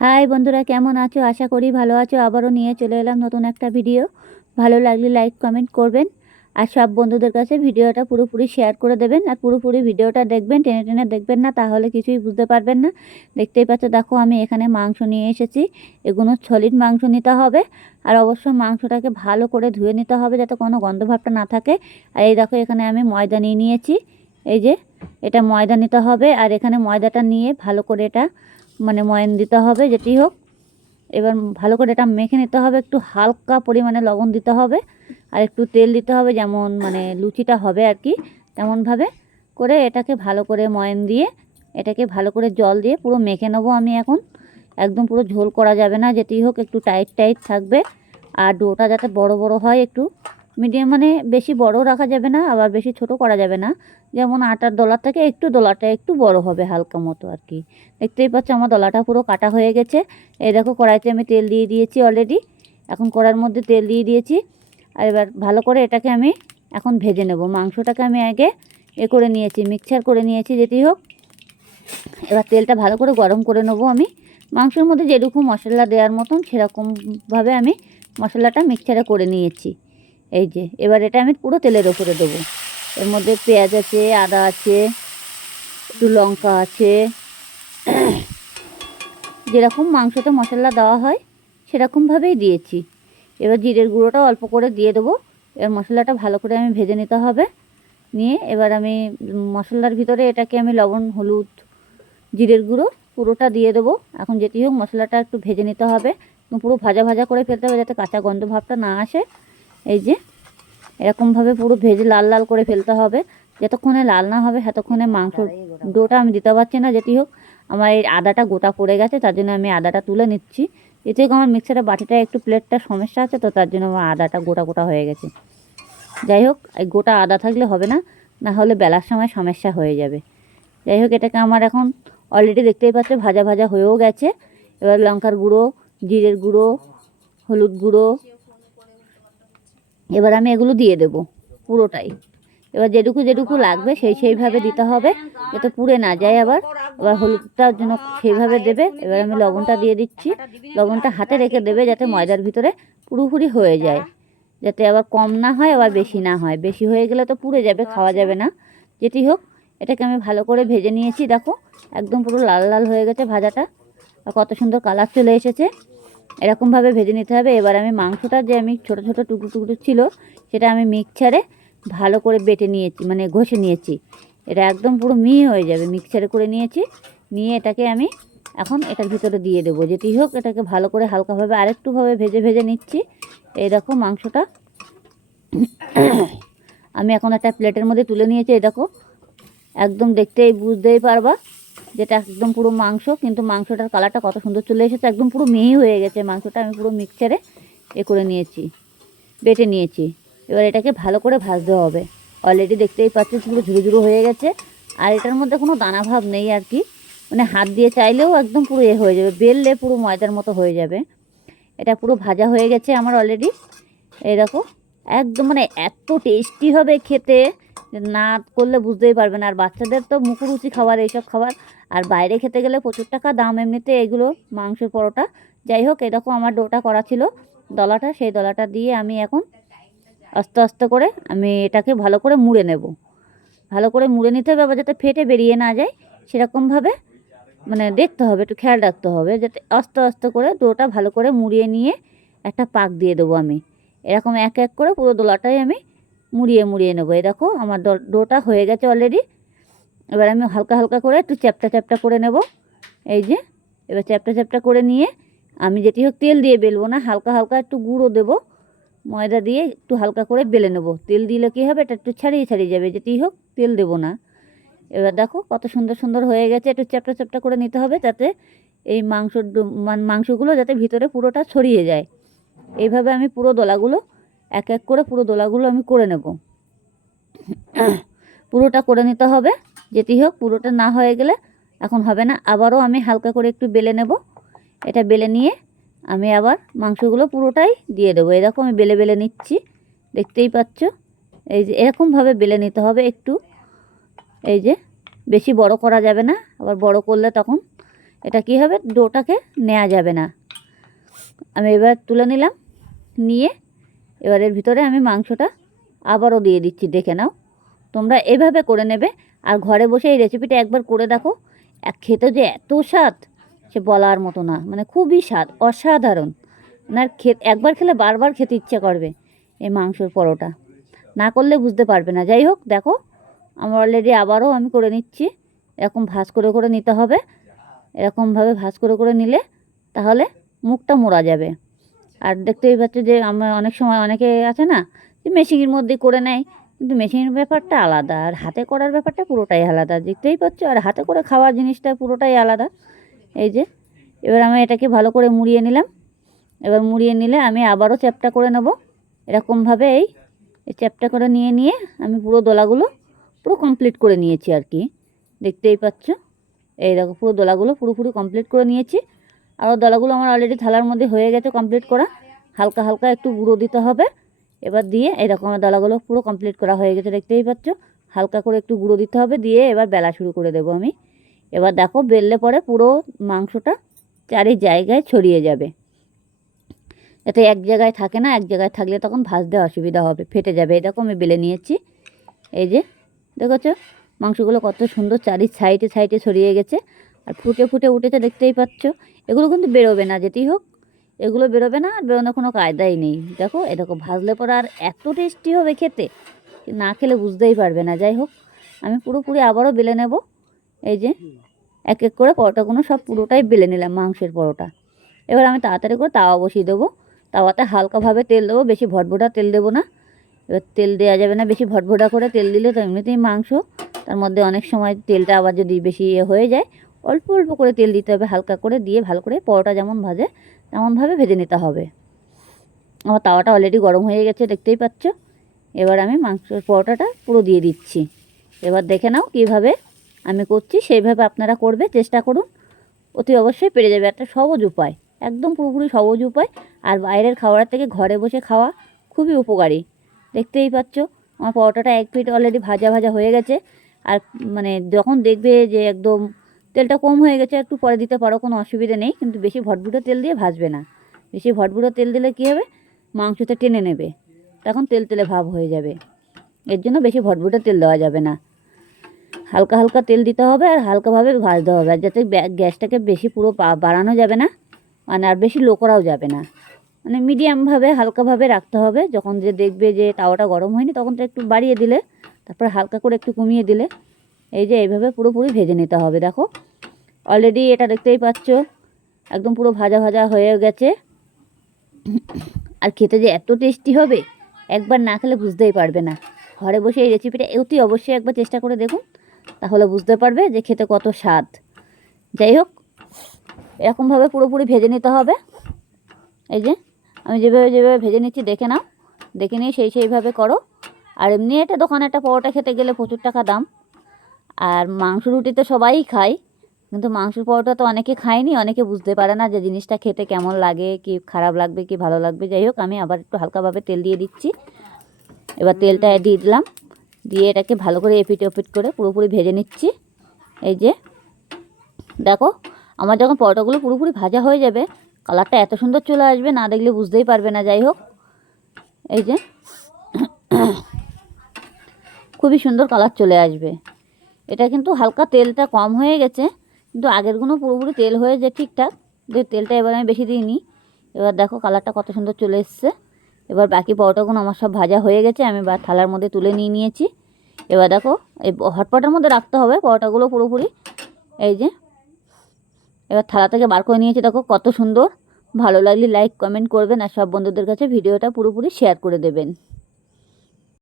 High বন্ধুরা, কেমন আছো? আশা করি ভালো আছো। আবারও নিয়ে চলে এলাম নতুন একটা ভিডিও। ভালো লাগলে লাইক কমেন্ট করবেন, আর সব বন্ধুদের কাছে ভিডিওটা পুরোপুরি শেয়ার করে দেবেন। আর পুরোপুরি ভিডিওটা দেখবেন, টেনে টেনে দেখবেন না, তাহলে কিছুই বুঝতে পারবেন না। দেখতেই পাচ্ছ, দেখো আমি এখানে মাংস নিয়ে এসেছি। এগুলো সলিড মাংস নিতে হবে, আর অবশ্যই মাংসটাকে ভালো করে ধুয়ে নিতে হবে যাতে কোনো গন্ধভাবটা না থাকে। আর এই দেখো, এখানে আমি ময়দা নিয়ে নিয়েছি। এই যে এটা ময়দা নিতে হবে, আর এখানে ময়দাটা নিয়ে ভালো করে এটা ময়ান দিতে হবে, যেটি হোক। এবার ভালো করে এটা মেখে নিতে হবে, একটু হালকা পরিমাণে লবণ দিতে হবে, আর একটু তেল দিতে হবে, যেমন লুচিটা হবে আর কি, তেমনভাবে করে এটাকে ভালো করে ময়ান দিয়ে এটাকে ভালো করে জল দিয়ে পুরো মেখে নেবো আমি এখন। একদম পুরো ঝোল করা যাবে না, যেটি হোক একটু টাইট টাইট থাকবে। আর ডোটা যাতে বড় বড় হয়, একটু মিডিয়াম, বেশি বড় রাখা যাবে না, আবার বেশি ছোট করা যাবে না। যেমন আটার দলার থেকে একটু দলাটা একটু বড় হবে, হালকা মতো আর কি। দেখতেই পাচ্ছ আমার দলাটা পুরো কাটা হয়ে গেছে। এই দেখো, কড়াইতে আমি তেল দিয়ে দিয়েছি অলরেডি। এখন কড়াইয়ের মধ্যে তেল দিয়ে দিয়েছি। আর এবার ভালো করে এটাকে আমি এখন ভেজে নেব। মাংসটাকে আমি আগে করে নিয়েছি, মিক্সচার করে নিয়েছি, যেটি হোক। এবার তেলটা ভালো করে গরম করে নেবো আমি। মাংসের মধ্যে যেরকম মশলা দেওয়ার মতন সেরকমভাবে আমি মশলাটা মিক্সচারে করে নিয়েছি। এই যে এবার এটা আমি পুরো তেলের ওপরে দেবো। এর মধ্যে পেঁয়াজ আছে, আদা আছে, একটু লঙ্কা আছে, যেরকম মাংসতে মশলা দেওয়া হয় সেরকমভাবেই দিয়েছি। এবার জিরের গুঁড়োটা অল্প করে দিয়ে দেবো। এবার মশলাটা ভালো করে আমি ভেজে নিতে হবে। নিয়ে এবার আমি মশলার ভিতরে এটাকে আমি লবণ, হলুদ, জিরের গুঁড়ো পুরোটা দিয়ে দেবো। এখন যেটি হোক মশলাটা একটু ভেজে নিতে হবে, পুরো ভাজা ভাজা করে ফেলতে হবে যাতে কাঁচা গন্ধ ভাবটা না আসে। এই যে এরকমভাবে পুরো ভেজে লাল লাল করে ফেলতে হবে। যতক্ষণে লাল না হবে ততক্ষণে মাংস ডোটা আমি দিতে পারছি না। যেটি হোক, আমার এই আদাটা গোটা পড়ে গেছে, তার জন্য আমি আদাটা তুলে নিচ্ছি। এতে আমার মিক্সারের বাটিটা একটু প্লেটটা সমস্যা আছে, তো তার জন্য আমার আদাটা গোটা গোটা হয়ে গেছে। যাই হোক, এই গোটা আদা থাকলে হবে না, না হলে বেলার সময় সমস্যা হয়ে যাবে। যাই হোক, এটাকে আমার এখন অলরেডি দেখতেই পাচ্ছ ভাজা ভাজা হয়েও গেছে। এবার লঙ্কার গুঁড়ো, জিরের গুঁড়ো, হলুদ গুঁড়ো, এবার আমি এগুলো দিয়ে দেবো পুরোটাই। এবার যেটুকু যেটুকু লাগবে সেইভাবে দিতে হবে, যাতে পুড়ে না যায়। আবার হলুদটার জন্য সেইভাবে দেবে। এবার আমি লবণটা দিয়ে দিচ্ছি। লবণটা হাতে রেখে দেবে যাতে ময়দার ভিতরে পুরোপুরি হয়ে যায়, যাতে আবার কম না হয় আবার বেশি না হয়। বেশি হয়ে গেলে তো পুড়ে যাবে, খাওয়া যাবে না। যেটি হোক, এটাকে আমি ভালো করে ভেজে নিয়েছি। দেখো একদম পুরো লাল লাল হয়ে গেছে ভাজাটা, আর কত সুন্দর কালার চলে এসেছে। এরকমভাবে ভেজে নিতে হবে। এবার আমি মাংসটা যে আমি ছোটো ছোটো টুকরো টুকরো ছিল, সেটা আমি মিক্সচারে ভালো করে বেটে নিয়েছি, ঘষে নিয়েছি। এটা একদম পুরো মিহি হয়ে যাবে, মিক্সচারে করে নিয়েছি। নিয়ে এটাকে আমি এখন এটার ভিতরে দিয়ে দেবো। যেটি হোক, এটাকে ভালো করে হালকাভাবে আরেকটুভাবে ভেজে ভেজে নিচ্ছি। এই দেখো মাংসটা আমি এখন একটা প্লেটের মধ্যে তুলে নিয়েছি। এই দেখো, একদম দেখতেই বুঝতেই পারবা যেটা একদম পুরো মাংস, কিন্তু মাংসটার কালারটা কত সুন্দর চলে এসেছে, একদম পুরো মিহি হয়ে গেছে মাংসটা। আমি পুরো মিক্সচারে করে নিয়েছি, বেটে নিয়েছি। এবার এটাকে ভালো করে ভাজতে হবে। অলরেডি দেখতেই পাচ্ছি পুরো ঝুরো ঝুরো হয়ে গেছে, আর এটার মধ্যে কোনো দানা ভাব নেই আর কি। হাত দিয়ে চাইলেও একদম পুরো হয়ে যাবে, বেললে পুরো ময়দার মতো হয়ে যাবে। এটা পুরো ভাজা হয়ে গেছে আমার অলরেডি। এই দেখো, একদম এত টেস্টি হবে খেতে, না করলে বুঝতেই পারবে না। আর বাচ্চাদের তো মুখরুচি খাবার এইসব খাবার, আর বাইরে খেতে গেলে প্রচুর টাকা দাম এমনিতে এগুলো মাংসের পরোটা। যাই হোক, এরকম আমার ডোটা করা ছিল, দলাটা, সেই দলাটা দিয়ে আমি এখন আস্তে আস্তে করে আমি এটাকে ভালো করে মুড়ে নেব। ভালো করে মুড়ে নিতে হবে, আবার যাতে ফেটে বেরিয়ে না যায় সেরকমভাবে দেখতে হবে, একটু খেয়াল রাখতে হবে, যাতে আস্তে আস্তে করে ডোটা ভালো করে মুড়িয়ে নিয়ে একটা পাক দিয়ে দেবো আমি। এরকম এক এক করে পুরো দোলাটাই আমি মুড়িয়ে মুড়িয়ে নেবো। এই দেখো আমার ডোটা হয়ে গেছে অলরেডি। এবার আমি হালকা হালকা করে একটু চ্যাপটা চ্যাপটা করে নেব। এই যে এবার চ্যাপটা চ্যাপটা করে নিয়ে আমি যেটি হোক তেল দিয়ে বেলবো না, হালকা হালকা একটু গুঁড়ো দেবো, ময়দা দিয়ে একটু হালকা করে বেলে নেবো। তেল দিলে কী হবে, এটা একটু ছাড়িয়ে ছাড়িয়ে যাবে, যেটি হোক তেল দেবো না। এবার দেখো কত সুন্দর সুন্দর হয়ে গেছে। একটু চ্যাপটা চ্যাপটা করে নিতে হবে, যাতে এই মাংসগুলো যাতে ভিতরে পুরোটা ছড়িয়ে যায়। এইভাবে আমি পুরো দোলাগুলো এক এক করে পুরো দোলাগুলো আমি করে নেব। পুরোটা করে নিতে হবে, যেটি হোক পুরোটা না হয়ে গেলে এখন হবে না। আবারও আমি হালকা করে একটু বেলে নেব। এটা বেলে নিয়ে আমি আবার মাংসগুলো পুরোটাই দিয়ে দেবো। এরকম আমি বেলে বেলে নিচ্ছি, দেখতেই পাচ্ছ। এই যে এরকমভাবে বেলে নিতে হবে একটু। এই যে বেশি বড় করা যাবে না, আবার বড় করলে তখন এটা কি হবে, ডোটাকে নেওয়া যাবে না। আমি এবার তুলে নিলাম, নিয়ে এবার এর ভিতরে আমি মাংসটা আবারও দিয়ে দিচ্ছি। দেখে নাও, তোমরা এভাবে করে নেবে। আর ঘরে বসে এই রেসিপিটা একবার করে দেখো, খেতে যে এত স্বাদ সে বলার মতো না, মানে খুবই স্বাদ, অসাধারণ। না একবার খেলে বারবার খেতে ইচ্ছে করবে এই মাংসর পরোটা, না করলে বুঝতে পারবে না। যাই হোক, দেখো আমার অলরেডি আবারও আমি করে নিচ্ছি। এরকম ভাঁজ করে করে নিতে হবে, এরকমভাবে ভাঁজ করে করে নিলে তাহলে মুখটা মোড়া যাবে। আর দেখতেই পাচ্ছ যে আমার অনেক সময় অনেকে আছে না যে মেশিনের মধ্যে করে নেয়, কিন্তু মেশিনের ব্যাপারটা আলাদা আর হাতে করার ব্যাপারটা পুরোটাই আলাদা, দেখতেই পাচ্ছ। আর হাতে করে খাওয়ার জিনিসটা পুরোটাই আলাদা। এই যে এবার আমি এটাকে ভালো করে মুড়িয়ে নিলাম। এবার মুড়িয়ে নিলে আমি আবারও চ্যাপটা করে নেব এরকমভাবে। এই চ্যাপটা করে নিয়ে নিয়ে আমি পুরো দোলাগুলো পুরো কমপ্লিট করে নিয়েছি আর কি, দেখতেই পাচ্ছ। এই দেখো পুরো দোলাগুলো পুরোপুরি কমপ্লিট করে নিয়েছি। আরও দলাগুলো আমার অলরেডি থালার মধ্যে হয়ে গেছে কমপ্লিট করা। হালকা হালকা একটু গুঁড়ো দিতে হবে এবার দিয়ে, এরকম দলাগুলো পুরো কমপ্লিট করা হয়ে গেছে, দেখতেই পাচ্ছ। হালকা করে একটু গুঁড়ো দিতে হবে, দিয়ে এবার বেলা শুরু করে দেবো আমি। এবার দেখো বেললে পরে পুরো মাংসটা চারি জায়গায় ছড়িয়ে যাবে, যাতে এক জায়গায় থাকে না। এক জায়গায় থাকলে তখন ভাজতে অসুবিধা হবে, ফেটে যাবে। এই দেখো আমি বেলে নিয়েছি। এই যে দেখেছো মাংসগুলো কত সুন্দর চারি সাইডে সাইডে ছড়িয়ে গেছে আর ফুটে ফুটে উঠেছে, দেখতেই পাচ্ছ। এগুলো কিন্তু বেরোবে না, যেতেই হোক এগুলো বেরোবে না, আর বেরোনোর কোনো কায়দাই নেই। দেখো এ দেখো ভাজলে পরে আর এত টেস্টি হবে খেতে, না খেলে বুঝতেই পারবে না। যাই হোক, আমি পুরোপুরি আবারও বেলে নেব। এই যে এক এক করে পরোটাগুলো সব পুরোটাই বেলে নিলাম, মাংসের পরোটা। এবার আমি তাড়াতাড়ি করে তাওয়া বসিয়ে দেবো। তাওয়াতে হালকাভাবে তেল দেবো, বেশি ভটভটা তেল দেবো না। এবার তেল দেওয়া যাবে না বেশি ভটভটা করে, তেল দিলে তো এমনিতেই মাংস, তার মধ্যে অনেক সময় তেলটা আবার যদি বেশি হয়ে যায়, অল্প অল্প করে তেল দিতে হবে, হালকা করে দিয়ে ভালো করে পরোটা যেমন ভাজে তেমনভাবে ভেজে নিতে হবে। আমার তাওয়াটা অলরেডি গরম হয়ে গেছে, দেখতেই পাচ্ছ। এবার আমি মাংসের পরোটাটা পুরো দিয়ে দিচ্ছি। এবার দেখে নাও কীভাবে আমি করছি, সেইভাবে আপনারা করবে, চেষ্টা করুন, অতি অবশ্যই পেরে যাবে। একটা সহজ উপায়, একদম পুরোপুরি সহজ উপায়। আর বাইরের খাবারের থেকে ঘরে বসে খাওয়া খুবই উপকারী। দেখতেই পাচ্ছ আমার পরোটাটা এক পিঠ অলরেডি ভাজা ভাজা হয়ে গেছে। আর মানে যখন দেখবে যে একদম তেলটা কম হয়ে গেছে, একটু পরে দিতে পারো, কোনো অসুবিধা নেই, কিন্তু বেশি ভটভুটো তেল দিয়ে ভাজবে না। বেশি ভটভুটো তেল দিলে কী হবে, মাংসতে টেনে নেবে, তখন তেল তেলে ভাব হয়ে যাবে। এর জন্য বেশি ভটভুটো তেল দেওয়া যাবে না, হালকা হালকা তেল দিতে হবে আর হালকাভাবে ভাজতে হবে। আর যাতে গ্যাসটাকে বেশি পুরো বাড়ানো যাবে না, মানে আর বেশি লো করাও যাবে না, মানে মিডিয়ামভাবে হালকাভাবে রাখতে হবে। যখন যে দেখবে যে তাওয়াটা গরম হয়নি, তখন তো একটু বাড়িয়ে দিলে, তারপরে হালকা করে একটু কমিয়ে দিলে। এই যে এইভাবে পুরোপুরি ভেজে নিতে হবে। দেখো অলরেডি এটা দেখতেই পাচ্ছ একদম পুরো ভাজা ভাজা হয়ে গেছে। আর খেতে যে এত টেস্টি হবে, একবার না খেলে বুঝতেই পারবে না। ঘরে বসে এই রেসিপিটা অতি অবশ্যই একবার চেষ্টা করে দেখুন, তাহলে বুঝতে পারবে যে খেতে কত স্বাদ। যাই হোক, এরকমভাবে পুরোপুরি ভেজে নিতে হবে। এই যে আমি যেভাবে যেভাবে ভেজে নিচ্ছি দেখে নাও, দেখে নিয়ে সেইভাবে করো। আর এমনি এটা দোকানে একটা পরোটা খেতে গেলে প্রচুর টাকা দাম। আর মাংস রুটি তো সবাই খায়, কিন্তু মাংসের পরোটা তো অনেকে খায়নি, অনেকে বুঝতে পারে না যে জিনিসটা খেতে কেমন লাগে, কি খারাপ লাগবে কি ভালো লাগবে। যাই হোক, আমি আবার একটু হালকাভাবে তেল দিয়ে দিচ্ছি। এবার তেলটা দিয়ে দিলাম, দিয়ে এটাকে ভালো করে এপিট ওপিট করে পুরোপুরি ভেজে নিচ্ছি। এই যে দেখো আমার যখন পরোটাগুলো পুরোপুরি ভাজা হয়ে যাবে, কালারটা এত সুন্দর চলে আসবে, না দেখলে বুঝতেই পারবে না। যাই হোক, এই যে খুবই সুন্দর কালার চলে আসবে। এটা কিন্তু হালকা তেলটা কম হয়ে গেছে, কিন্তু আগেরগুলো পুরোপুরি তেল হয়ে যায় ঠিকঠাক, যে তেলটা এবার আমি বেশি দিইনি। এবার দেখো কালারটা কত সুন্দর চলে এসছে। এবার বাকি পরোটাগুলো আমার সব ভাজা হয়ে গেছে, আমি থালার মধ্যে তুলে নিয়েছি। এবার দেখো এই হটপটের মধ্যে রাখতে হবে পরোটাগুলো পুরোপুরি। এই যে এবার থালা থেকে বার করে নিয়েছি, দেখো কত সুন্দর। ভালো লাগলে লাইক কমেন্ট করবেন, আর সব বন্ধুদের কাছে ভিডিওটা পুরোপুরি শেয়ার করে দেবেন।